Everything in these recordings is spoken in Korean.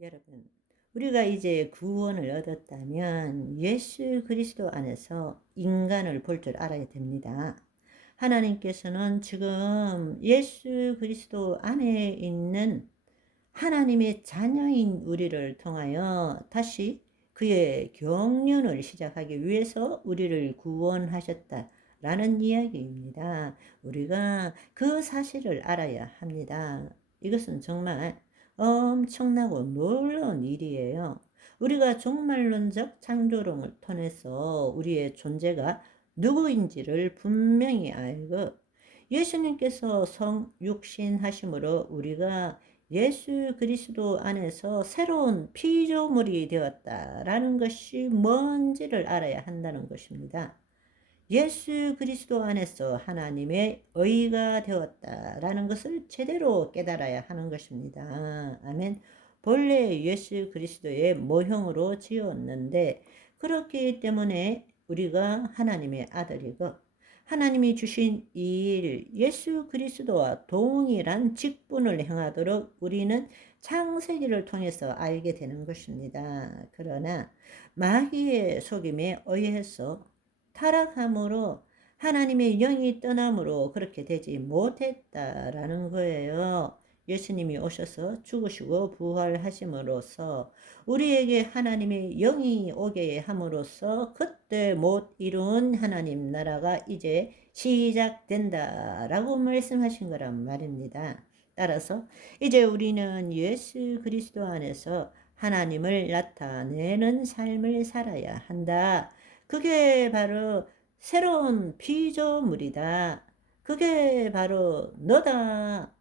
여러분, 우리가 이제 구원을 얻었다면 예수 그리스도 안에서 인간을 볼 줄 알아야 됩니다. 하나님께서는 지금 예수 그리스도 안에 있는 하나님의 자녀인 우리를 통하여 다시 그의 경륜을 시작하기 위해서 우리를 구원하셨다라는 이야기입니다. 우리가 그 사실을 알아야 합니다. 이것은 정말 엄청나고 놀라운 일이에요. 우리가 종말론적 창조론을 통해서 우리의 존재가 누구인지를 분명히 알고 예수님께서 성육신하심으로 우리가 예수 그리스도 안에서 새로운 피조물이 되었다라는 것이 뭔지를 알아야 한다는 것입니다. 예수 그리스도 안에서 하나님의 의가 되었다라는 것을 제대로 깨달아야 하는 것입니다. 아멘. 본래 예수 그리스도의 모형으로 지었는데 그렇기 때문에 우리가 하나님의 아들이고 하나님이 주신 이 일 예수 그리스도와 동일한 직분을 행하도록 우리는 창세기를 통해서 알게 되는 것입니다. 그러나 마귀의 속임에 의해서 타락함으로 하나님의 영이 떠남으로 그렇게 되지 못했다라는 거예요. 예수님이 오셔서 죽으시고 부활하심으로써 우리에게 하나님의 영이 오게 함으로써 그때 못 이룬 하나님 나라가 이제 시작된다라고 말씀하신 거란 말입니다. 따라서 이제 우리는 예수 그리스도 안에서 하나님을 나타내는 삶을 살아야 한다. 그게 바로 새로운 피조물이다. 그게 바로 너다.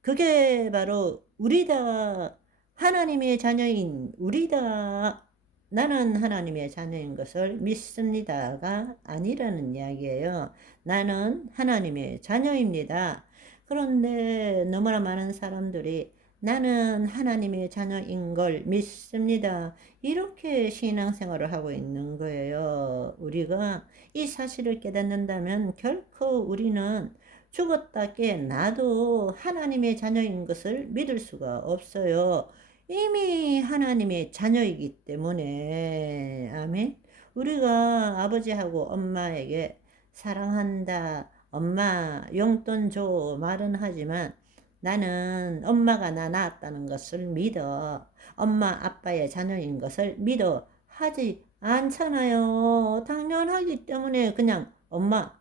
그게 바로 우리다. 하나님의 자녀인 우리다. 나는 하나님의 자녀인 것을 믿습니다가 아니라는 이야기예요. 나는 하나님의 자녀입니다. 그런데 너무나 많은 사람들이 나는 하나님의 자녀인 걸 믿습니다. 이렇게 신앙생활을 하고 있는 거예요. 우리가 이 사실을 깨닫는다면 결코 우리는 죽었다 깨나도 하나님의 자녀인 것을 믿을 수가 없어요. 이미 하나님의 자녀이기 때문에. 아멘. 우리가 아버지하고 엄마에게 사랑한다, 엄마 용돈 줘 말은 하지만 나는 엄마가 나 낳았다는 것을 믿어. 엄마 아빠의 자녀인 것을 믿어. 하지 않잖아요. 당연하기 때문에 그냥 엄마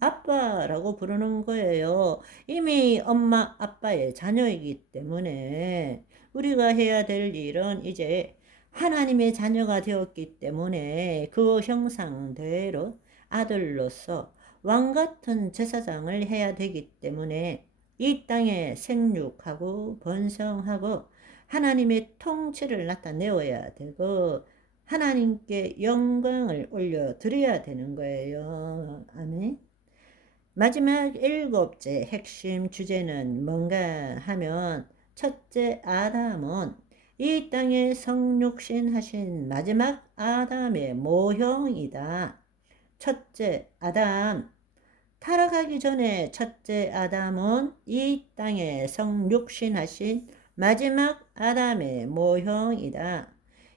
아빠라고 부르는 거예요. 이미 엄마 아빠의 자녀이기 때문에 우리가 해야 될 일은 이제 하나님의 자녀가 되었기 때문에 그 형상대로 아들로서 왕같은 제사장을 해야 되기 때문에 이 땅에 생육하고 번성하고 하나님의 통치를 나타내어야 되고 하나님께 영광을 올려드려야 되는 거예요. 아멘. 마지막 일곱째 핵심 주제는 뭔가 하면 첫째 아담은 이 땅에 성육신 하신 마지막 아담의 모형이다. 첫째 아담, 타락하기 전에 첫째 아담은 이 땅에 성육신하신 마지막 아담의 모형이다.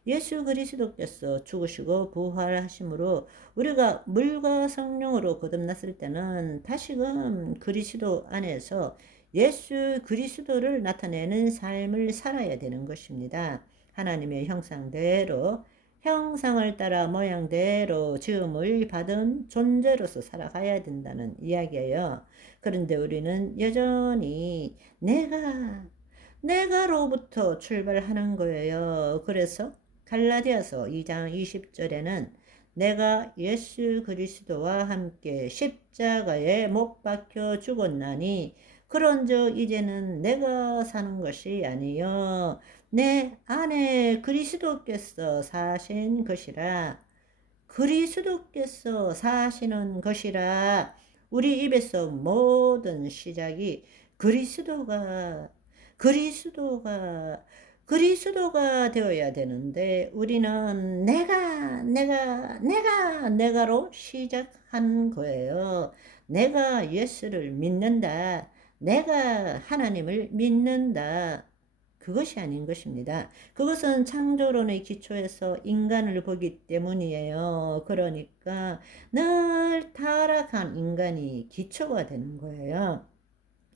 예수 그리스도께서 죽으시고 부활하심으로 우리가 물과 성령으로 거듭났을 때는 다시금 그리스도 안에서 예수 그리스도를 나타내는 삶을 살아야 되는 것입니다. 하나님의 형상대로 형상을 따라 모양대로 지음을 받은 존재로서 살아가야 된다는 이야기예요. 그런데 우리는 여전히 내가로부터 출발하는 거예요. 그래서 갈라디아서 2장 20절에는 내가 예수 그리스도와 함께 십자가에 못 박혀 죽었나니 그런즉 이제는 내가 사는 것이 아니요 내 안에 그리스도께서 사신 것이라. 그리스도께서 사시는 것이라. 우리 입에서 모든 시작이 그리스도가 그리스도가 그리스도가 되어야 되는데 우리는 내가로 시작한 거예요. 내가 예수를 믿는다. 내가 하나님을 믿는다. 그것이 아닌 것입니다. 그것은 창조론의 기초에서 인간을 보기 때문이에요. 그러니까 늘 타락한 인간이 기초가 되는 거예요.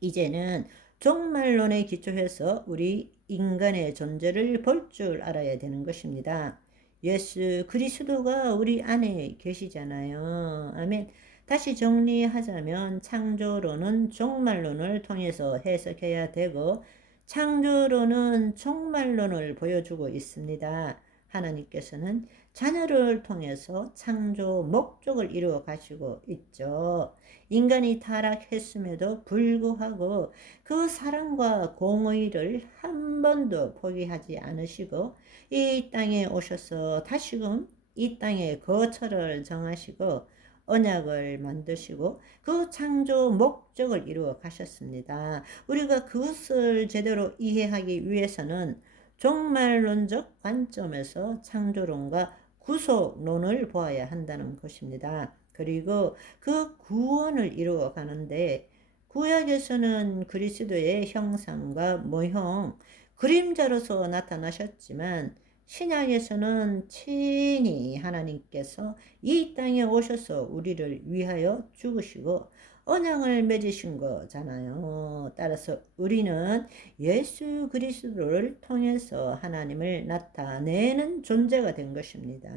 이제는 종말론에 기초해서 우리 인간의 존재를 볼 줄 알아야 되는 것입니다. 예수 그리스도가 우리 안에 계시잖아요. 아멘. 다시 정리하자면 창조론은 종말론을 통해서 해석해야 되고 창조론은 종말론을 보여주고 있습니다. 하나님께서는 자녀를 통해서 창조 목적을 이루어 가시고 있죠. 인간이 타락했음에도 불구하고 그 사랑과 공의를 한 번도 포기하지 않으시고 이 땅에 오셔서 다시금 이 땅에 거처를 정하시고 언약을 만드시고 그 창조 목적을 이루어 가셨습니다. 우리가 그것을 제대로 이해하기 위해서는 종말론적 관점에서 창조론과 구속론을 보아야 한다는 것입니다. 그리고 그 구원을 이루어 가는데 구약에서는 그리스도의 형상과 모형, 그림자로서 나타나셨지만 신약에서는 친히 하나님께서 이 땅에 오셔서 우리를 위하여 죽으시고 언약을 맺으신 거잖아요. 따라서 우리는 예수 그리스도를 통해서 하나님을 나타내는 존재가 된 것입니다.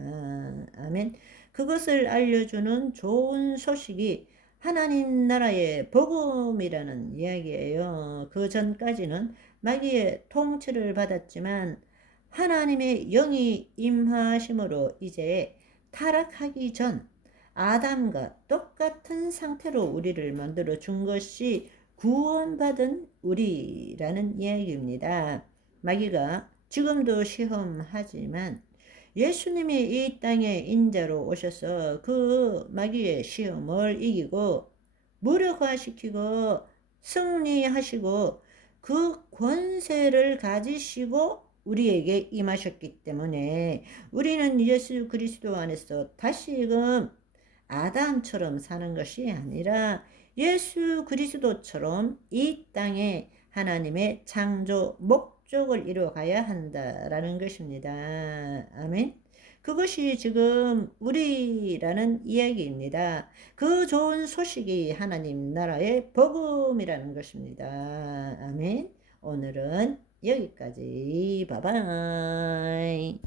아멘. 그것을 알려주는 좋은 소식이 하나님 나라의 복음이라는 이야기예요. 그 전까지는 마귀의 통치를 받았지만 하나님의 영이 임하심으로 이제 타락하기 전 아담과 똑같은 상태로 우리를 만들어 준 것이 구원받은 우리라는 이야기입니다. 마귀가 지금도 시험하지만 예수님이 이 땅에 인자로 오셔서 그 마귀의 시험을 이기고 무력화시키고 승리하시고 그 권세를 가지시고 우리에게 임하셨기 때문에 우리는 예수 그리스도 안에서 다시금 아담처럼 사는 것이 아니라 예수 그리스도처럼 이 땅에 하나님의 창조 목적을 이루어가야 한다라는 것입니다. 아멘. 그것이 지금 우리라는 이야기입니다. 그 좋은 소식이 하나님 나라의 복음이라는 것입니다. 아멘. 오늘은 여기까지. 바이바이.